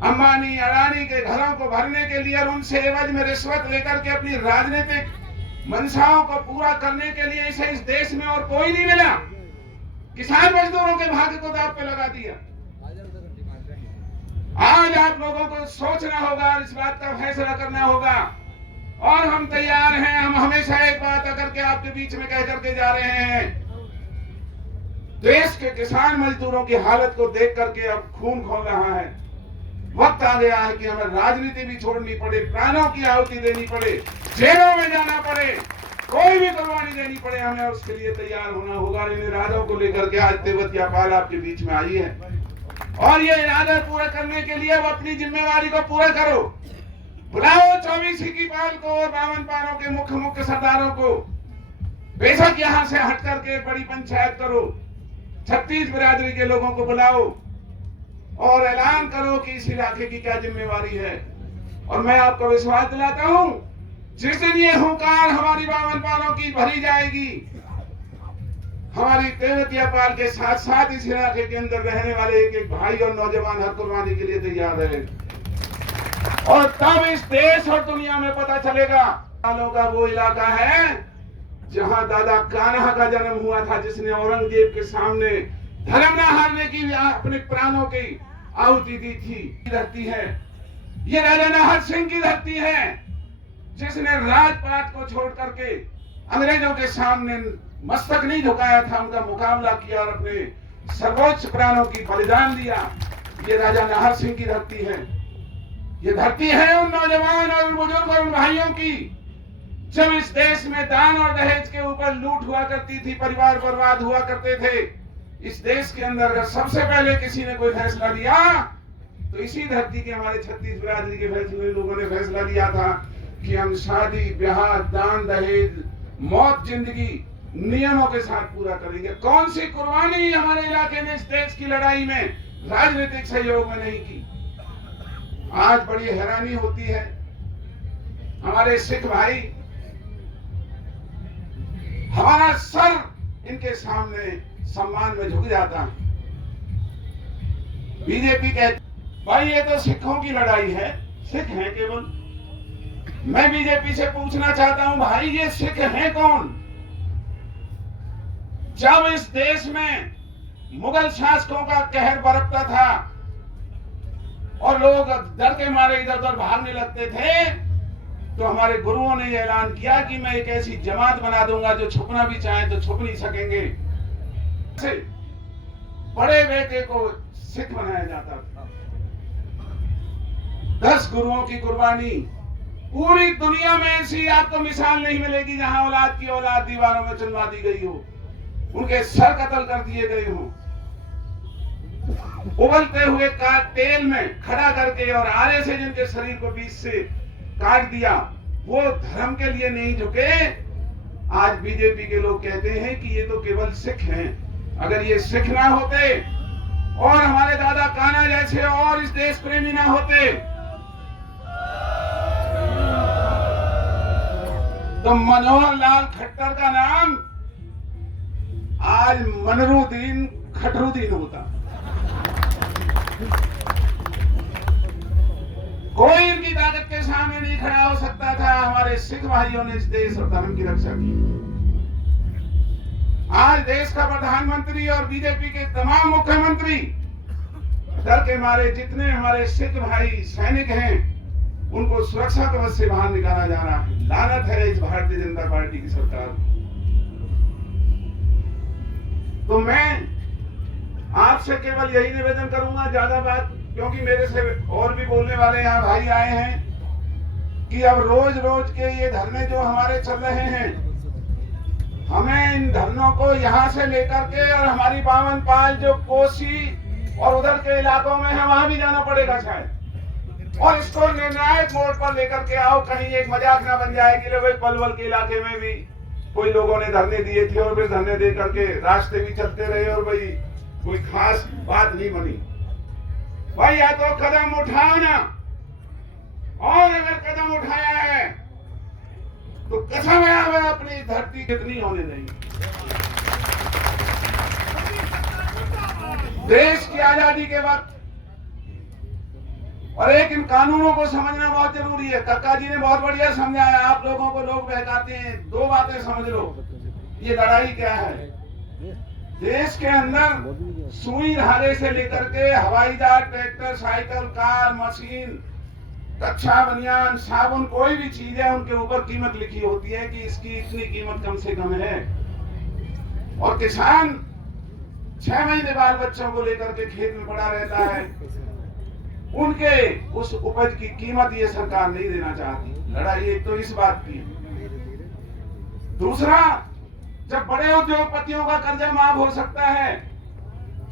अंबानी अडानी के घरों को भरने के लिए और उनसे एवज में रिश्वत लेकर के अपनी राजनीतिक मंशाओं को पूरा करने के लिए इसे इस देश में और कोई नहीं मिला। किसान मजदूरों के भाग्य को दांव पे लगा दिया। आज आप लोगों को सोचना होगा और इस बात का फैसला करना होगा, और हम तैयार हैं। हम हमेशा एक बात आकर के आपके बीच में कह करके जा रहे हैं, देश के किसान मजदूरों की हालत को देख करके अब खून खौल रहा है। वक्त आ गया है कि हमें राजनीति भी छोड़नी पड़े, प्राणों की आहुति देनी पड़े, जेलों में जाना पड़े, कोई भी कुर्बानी देनी पड़े, हमें उसके लिए तैयार होना होगा। इन इरादों को लेकर के आज तेवतिया पाल आपके बीच में आई है, और ये इरादा पूरा करने के लिए अब अपनी जिम्मेवारी को पूरा करो। बुलाओ 24 की पाल को और 52 पालों के मुख्य सरदारों को। बेशक यहां से हट करके बड़ी पंचायत करो, 36 बिरादरी के लोगों को बुलाओ और ऐलान करो कि इस इलाके की क्या जिम्मेवारी है। और मैं आपको विश्वास दिलाता हूं, जिस दिन ये हुंकार हमारी 52 पालों की भरी जाएगी, हमारी तेवतिया पाल के साथ साथ इस इलाके के अंदर रहने वाले एक एक भाई और नौजवान हर कुर्बानी के लिए तैयार रहे। और तब इस देश और दुनिया में पता चलेगा पालों का वो इलाका है जहां दादा कान्हा का जन्म हुआ था, जिसने औरंगजेब के सामने धर्म न हारने की अपने प्राणों की आहुति दी थी। धरती है ये, राजा नाहर सिंह की धरती है, जिसने राजपाट को छोड़ करके अंग्रेजों के सामने मस्तक नहीं झुकाया था, उनका मुकाबला किया और अपने सर्वोच्च प्राणों की बलिदान दिया। ये राजा नाहर सिंह की धरती है। ये धरती है उन नौजवान और बुजुर्ग और उन भाइयों की, जब इस देश में दान और दहेज के ऊपर लूट हुआ करती थी, परिवार बर्बाद हुआ करते थे। इस देश के अंदर अगर सबसे पहले किसी ने कोई फैसला लिया तो इसी धरती के हमारे 36 बिरादरी के फैसले लोगों ने फैसला लिया था कि हम शादी ब्याह दान दहेज मौत जिंदगी नियमों के साथ पूरा करेंगे। कौन सी कुर्बानी हमारे इलाके ने इस देश की लड़ाई में राजनीतिक सहयोग में नहीं की। आज बड़ी हैरानी होती है, हमारे सिख भाई हमारा सर इनके सामने सम्मान में झुक जाता है। बीजेपी कहती भाई ये तो सिखों की लड़ाई है, सिख हैं केवल। मैं बीजेपी से पूछना चाहता हूं, भाई ये सिख हैं कौन? जब इस देश में मुगल शासकों का कहर बरपता था और लोग डर के मारे इधर उधर भागने लगते थे, तो हमारे गुरुओं ने यह ऐलान किया कि मैं एक ऐसी जमात बना दूंगा जो छुपना भी चाहे तो छुप नहीं सकेंगे। बड़े बेटे को सिख बनाया जाता था। 10 गुरुओं की कुर्बानी, पूरी दुनिया में ऐसी आपको मिसाल नहीं मिलेगी जहां औलाद की औलाद दीवारों में चुनवा दी गई हो, उनके सर कत्ल कर दिए गए हो, उबलते हुए तेल में खड़ा करके और आरे से जिनके शरीर को बीच से काट दिया, वो धर्म के लिए नहीं झुके। आज बीजेपी के लोग कहते हैं कि ये तो केवल सिख हैं। अगर ये सिख ना होते और हमारे दादा कान्हा जैसे और इस देश प्रेमी ना होते तो मनोहर लाल खट्टर का नाम आज मनरूद्दीन खटरूद्दीन होता। कोई इनकी ताकत के सामने नहीं खड़ा हो सकता था। हमारे सिख भाइयों ने इस देश और धर्म की रक्षा की। आज देश का प्रधानमंत्री और बीजेपी के तमाम मुख्यमंत्री डर के मारे जितने हमारे सिख भाई सैनिक हैं उनको सुरक्षा कवच से बाहर निकाला जा रहा है। लानत है इस भारतीय जनता पार्टी की सरकार। तो मैं आपसे केवल यही निवेदन करूंगा, ज्यादा बात क्योंकि मेरे से और भी बोलने वाले यहाँ भाई आए हैं, कि अब रोज रोज के ये धरने जो हमारे चल रहे हैं, हमें इन धरनों को यहाँ से लेकर के और हमारी 52 पाल जो कोसी और उधर के इलाकों में है वहां भी जाना पड़ेगा शायद, और इसको निर्णायक मोड़ पर लेकर के आओ। कहीं एक मजाक ना बन जाए कि भाई पलवल के इलाके में भी कोई लोगों ने धरने दिए थे और फिर धरने दे करके रास्ते भी चलते रहे और भाई कोई खास बात नहीं बनी। भाई या तो कदम उठाओ ना, और अगर कदम उठाया है तो कसम है हमें अपनी धरती कितनी होने देंगे। देश की आजादी के वक्त और एक इन कानूनों को समझना बहुत जरूरी है। कक्का जी ने बहुत बढ़िया समझाया। आप लोगों को लोग बहकाते हैं, दो बातें समझ लो। ये लड़ाई क्या है? देश के अंदर सुई धागे से लेकर के हवाई जहाज, ट्रैक्टर, साइकिल, कार, मशीन, कच्छा, बनियान, साबुन, कोई भी चीज है, उनके ऊपर कीमत लिखी होती है कि इसकी इतनी कीमत कम से कम है। और किसान 6 महीने बाल बच्चों को लेकर के खेत में पड़ा रहता है। उनके उस उपज की कीमत ये सरकार नहीं देना चाहती। लड़ाई एक तो इस बात की। दूसरा, जब बड़े उद्योगपतियों का कर्जा माफ हो सकता है,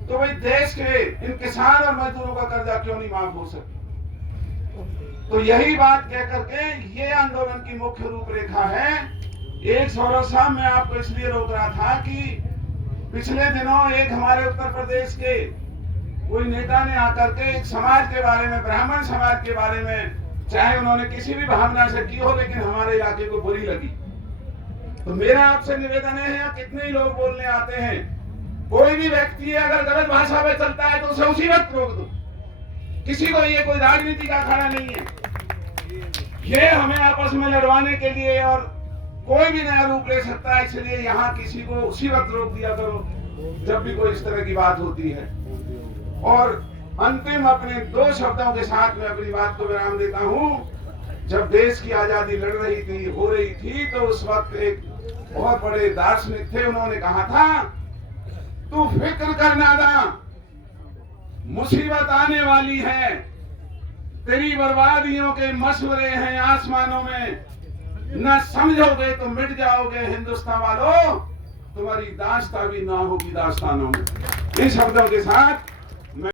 तो भाई देश के इन किसान और मजदूरों का कर्जा क्यों नहीं माफ हो सकता? तो यही बात कह करके ये आंदोलन की मुख्य रूपरेखा है। एक सौरभ साहब, मैं आपको इसलिए रोक रहा था कि पिछले दिनों एक हमारे उत्तर प्रदेश के कोई नेता ने आकर के एक समाज के बारे में, ब्राह्मण समाज के बारे में, चाहे उन्होंने किसी भी भावना से की हो, लेकिन हमारे इलाके को बुरी लगी। तो मेरा आपसे निवेदन है, यहाँ कितने ही लोग बोलने आते हैं, कोई भी व्यक्ति अगर गलत भाषा में चलता है तो उसे उसी वक्त रोक दो। किसी को ये कोई राजनीति का अखाड़ा नहीं है। ये हमें आपस में लड़वाने के लिए और कोई भी नया रूप ले सकता है, इसलिए यहाँ किसी को उसी वक्त रोक दिया करो जब भी कोई इस तरह की बात होती है। और अंतिम अपने 2 शब्दों के साथ मैं अपनी बात को विराम देता हूँ। जब देश की आजादी लड़ रही थी, हो रही थी, तो उस वक्त एक बहुत बड़े दार्शनिक थे, उन्होंने कहा था, तू फिक्र कर नादां, मुसीबत आने वाली है, तेरी बर्बादियों के मशवरे हैं आसमानों में, न समझोगे तो मिट जाओगे हिंदुस्तान वालों, तुम्हारी दास्तां भी ना होगी दास्तानों में। इन शब्दों के साथ